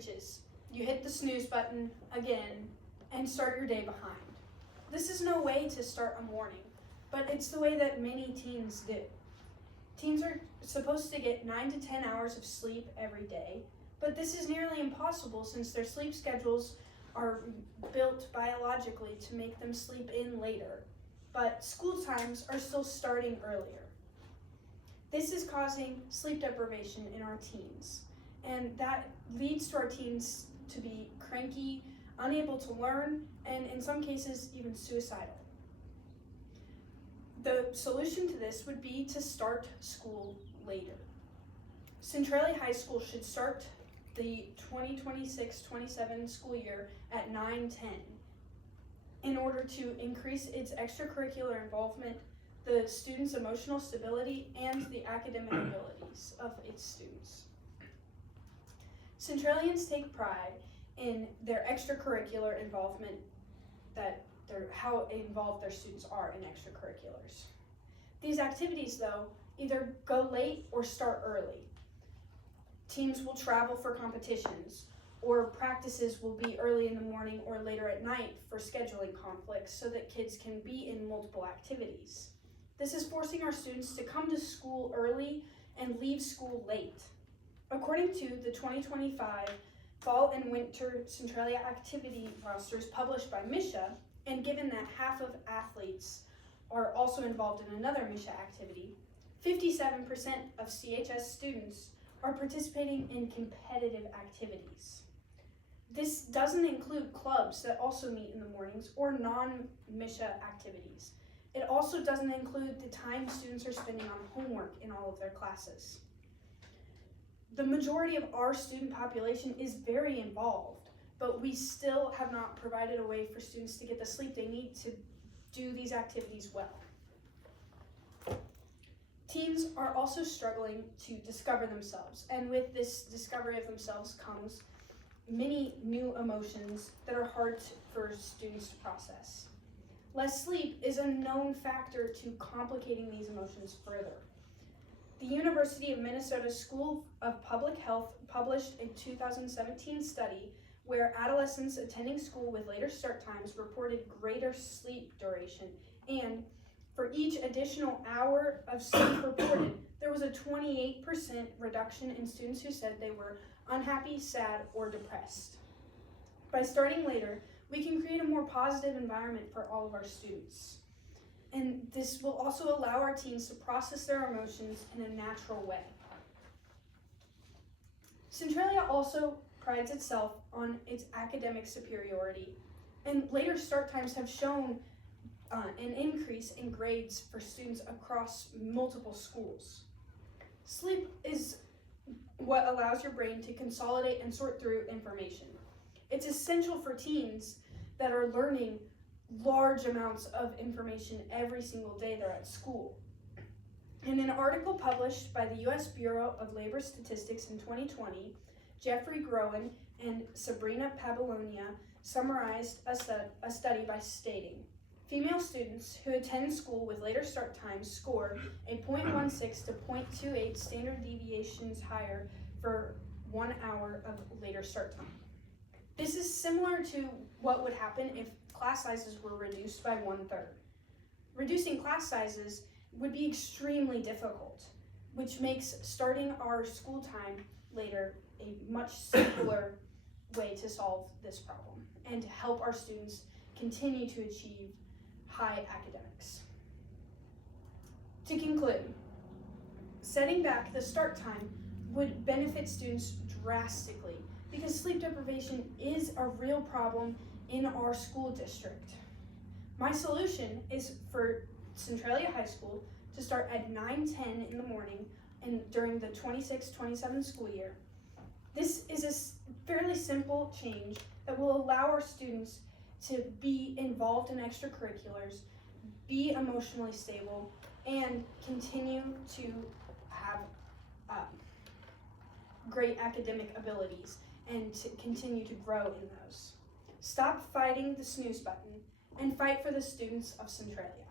reaches, you hit the snooze button again and start your day behind. This is no way to start a morning, but it's the way that many teens do. Teens are supposed to get 9 to 10 hours of sleep every day, but this is nearly impossible since their sleep schedules are built biologically to make them sleep in later, but school times are still starting earlier. This is causing sleep deprivation in our teens, and that leads to our teens to be cranky, unable to learn, and in some cases even suicidal. The solution to this would be to start school later. Centralia High School should start the 2026-27 school year at 9-10 in order to increase its extracurricular involvement, the students' emotional stability, and the academic abilities of its students. Centralians take pride in their extracurricular involvement, how involved their students are in extracurriculars. These activities, though, either go late or start early. Teams will travel for competitions, or practices will be early in the morning or later at night for scheduling conflicts so that kids can be in multiple activities. This is forcing our students to come to school early and leave school late. According to the 2025 Fall and Winter Centralia activity rosters published by MISHA, and given that half of athletes are also involved in another MISHA activity, 57% of CHS students are participating in competitive activities. This doesn't include clubs that also meet in the mornings or non-MISHA activities. It also doesn't include the time students are spending on homework in all of their classes. The majority of our student population is very involved, but we still have not provided a way for students to get the sleep they need to do these activities well. Teens are also struggling to discover themselves, and with this discovery of themselves comes many new emotions that are hard for students to process. Less sleep is a known factor to complicating these emotions further. The University of Minnesota School of Public Health published a 2017 study where adolescents attending school with later start times reported greater sleep duration, and for each additional hour of sleep reported, there was a 28% reduction in students who said they were unhappy, sad, or depressed. By starting later, we can create a more positive environment for all of our students. And this will also allow our teens to process their emotions in a natural way. Centralia also prides itself on its academic superiority, and later start times have shown an increase in grades for students across multiple schools. Sleep is what allows your brain to consolidate and sort through information. It's essential for teens that are learning large amounts of information every single day they're at school. In an article published by the U.S. Bureau of Labor Statistics in 2020, Jeffrey Groen and Sabrina Pabilonia summarized a study by stating, female students who attend school with later start times score a 0.16 to 0.28 standard deviations higher for 1 hour of later start time. This is similar to what would happen if class sizes were reduced by 1/3. Reducing class sizes would be extremely difficult, which makes starting our school time later a much simpler way to solve this problem and to help our students continue to achieve high academics. To conclude, setting back the start time would benefit students drastically because sleep deprivation is a real problem in our school district. My solution is for Centralia High School to start at 9:10 in the morning and during the 26-27 school year. This is a fairly simple change that will allow our students to be involved in extracurriculars, be emotionally stable, and continue to have great academic abilities and to continue to grow in those. Stop fighting the snooze button and fight for the students of Centralia.